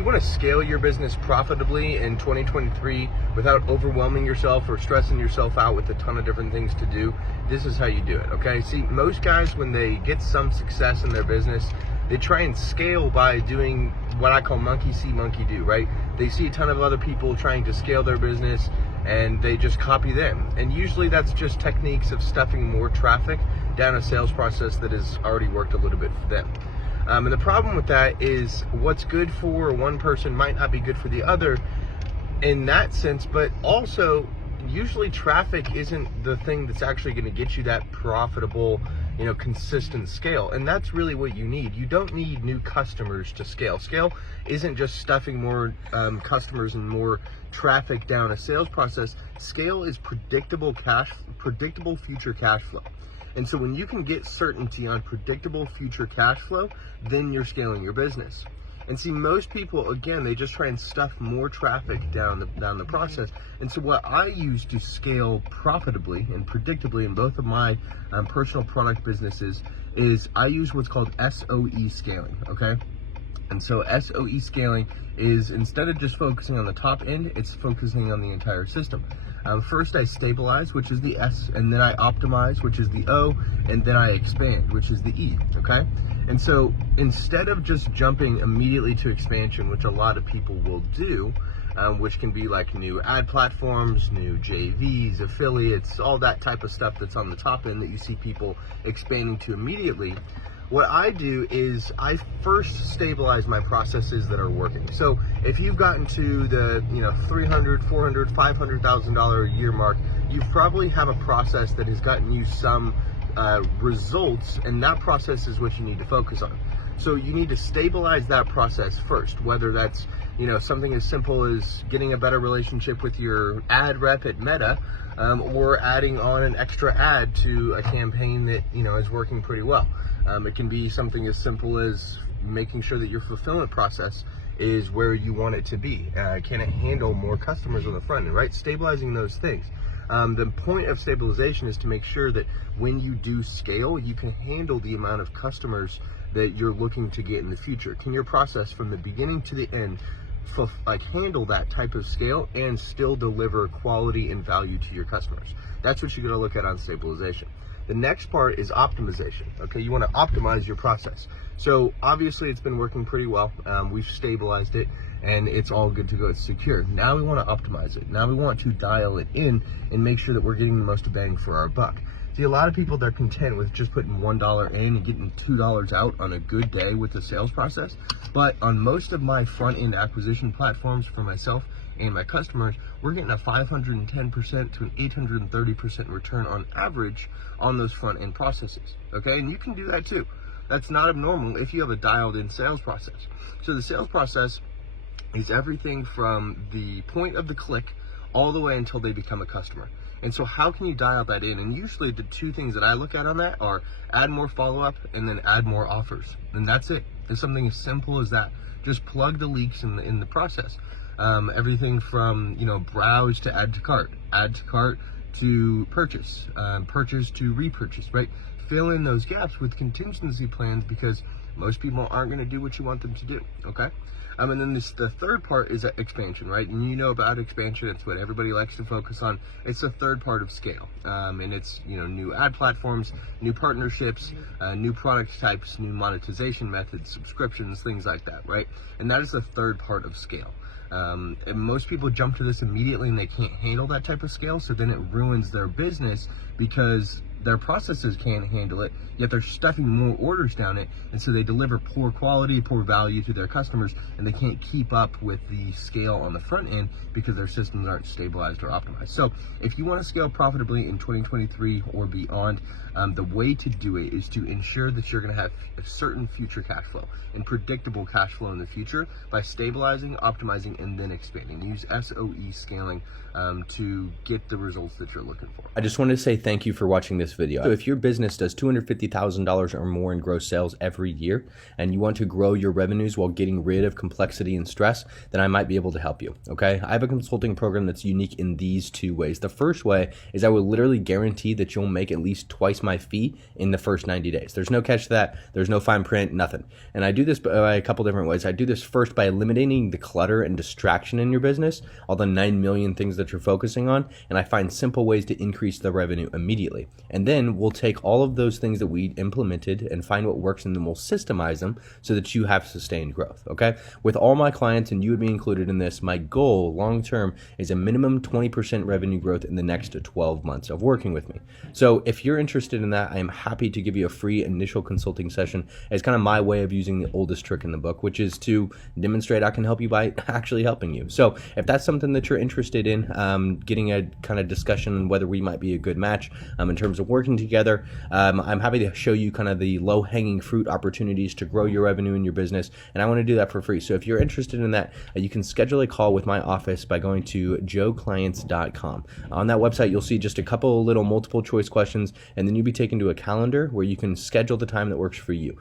you want to scale your business profitably in 2023 without overwhelming yourself or stressing yourself out with a ton of different things to do, this is how you do it, okay? See, most guys, when they get some success in their business, they try and scale by doing what I call monkey see, monkey do, right? They see a ton of other people trying to scale their business and they just copy them. And usually that's just techniques of stuffing more traffic down a sales process that has already worked a little bit for them. And the problem with that is what's good for one person might not be good for the other in that sense, but also usually traffic isn't the thing that's actually going to get you that profitable, consistent scale. And that's really what you need. You don't need new customers to scale. Scale isn't just stuffing more customers and more traffic down a sales process. Scale is predictable future cash flow. And so when you can get certainty on predictable future cash flow, then you're scaling your business. And see, most people, again, they just try and stuff more traffic down the process. And so what I use to scale profitably and predictably in both of my personal product businesses is I use what's called SOE scaling, okay? And so SOE scaling is, instead of just focusing on the top end, it's focusing on the entire system. First I stabilize, which is the S, and then I optimize, which is the O, and then I expand, which is the E, okay? And so instead of just jumping immediately to expansion, which a lot of people will do, which can be like new ad platforms, new JVs, affiliates, all that type of stuff that's on the top end that you see people expanding to immediately, what I do is I first stabilize my processes that are working. So if you've gotten to the $300,000, $400,000, $500,000 a year mark, you probably have a process that has gotten you some results, and that process is what you need to focus on. So you need to stabilize that process first, whether that's something as simple as getting a better relationship with your ad rep at Meta, or adding on an extra ad to a campaign that is working pretty well. It can be something as simple as making sure that your fulfillment process is where you want it to be. Can it handle more customers on the front end, right? Stabilizing those things. The point of stabilization is to make sure that when you do scale, you can handle the amount of customers that you're looking to get in the future. Can your process from the beginning to the end handle that type of scale and still deliver quality and value to your customers? That's what you're going to look at on stabilization. The next part is optimization. Okay, you want to optimize your process. So obviously it's been working pretty well. We've stabilized it and it's all good to go. It's secure. Now we want to optimize it. Now we want to dial it in and make sure that we're getting the most bang for our buck. See, a lot of people, they're content with just putting $1 in and getting $2 out on a good day with the sales process. But on most of my front-end acquisition platforms for myself and my customers, we're getting a 510% to an 830% return on average on those front-end processes, okay? And you can do that too. That's not abnormal if you have a dialed-in sales process. So the sales process is everything from the point of the click all the way until they become a customer. And so how can you dial that in? And usually the two things that I look at on that are add more follow-up and then add more offers. And that's it. It's something as simple as that. Just plug the leaks in the process. Everything from, browse to add to cart to purchase, purchase to repurchase, right? Fill in those gaps with contingency plans because most people aren't going to do what you want them to do, okay? And then the third part is expansion, right? And about expansion, it's what everybody likes to focus on. It's the third part of scale. And it's, new ad platforms, new partnerships, new product types, new monetization methods, subscriptions, things like that, right? And that is the third part of scale. And most people jump to this immediately and they can't handle that type of scale, so then it ruins their business because their processes can't handle it, yet they're stuffing more orders down it, and so they deliver poor quality, poor value to their customers, and they can't keep up with the scale on the front end because their systems aren't stabilized or optimized. So if you want to scale profitably in 2023 or beyond, the way to do it is to ensure that you're going to have a certain future cash flow and predictable cash flow in the future by stabilizing, optimizing, and then expanding. Use SOE scaling to get the results that you're looking for. I just wanted to say thank you for watching this this video. So if your business does $250,000 or more in gross sales every year, and you want to grow your revenues while getting rid of complexity and stress, then I might be able to help you, okay? I have a consulting program that's unique in these two ways. The first way is I will literally guarantee that you'll make at least twice my fee in the first 90 days. There's no catch to that. There's no fine print, nothing. And I do this by a couple different ways. I do this first by eliminating the clutter and distraction in your business, all the 9 million things that you're focusing on, and I find simple ways to increase the revenue immediately. And then we'll take all of those things that we implemented and find what works, and then we'll systemize them so that you have sustained growth, okay? With all my clients, and you would be included in this, my goal long-term is a minimum 20% revenue growth in the next 12 months of working with me. So if you're interested in that, I am happy to give you a free initial consulting session. It's kind of my way of using the oldest trick in the book, which is to demonstrate I can help you by actually helping you. So if that's something that you're interested in, getting a kind of discussion on whether we might be a good match in terms of working together, I'm happy to show you kind of the low-hanging fruit opportunities to grow your revenue in your business, and I want to do that for free. So if you're interested in that, you can schedule a call with my office by going to joeclients.com. On that website, you'll see just a couple little multiple choice questions, and then you'll be taken to a calendar where you can schedule the time that works for you.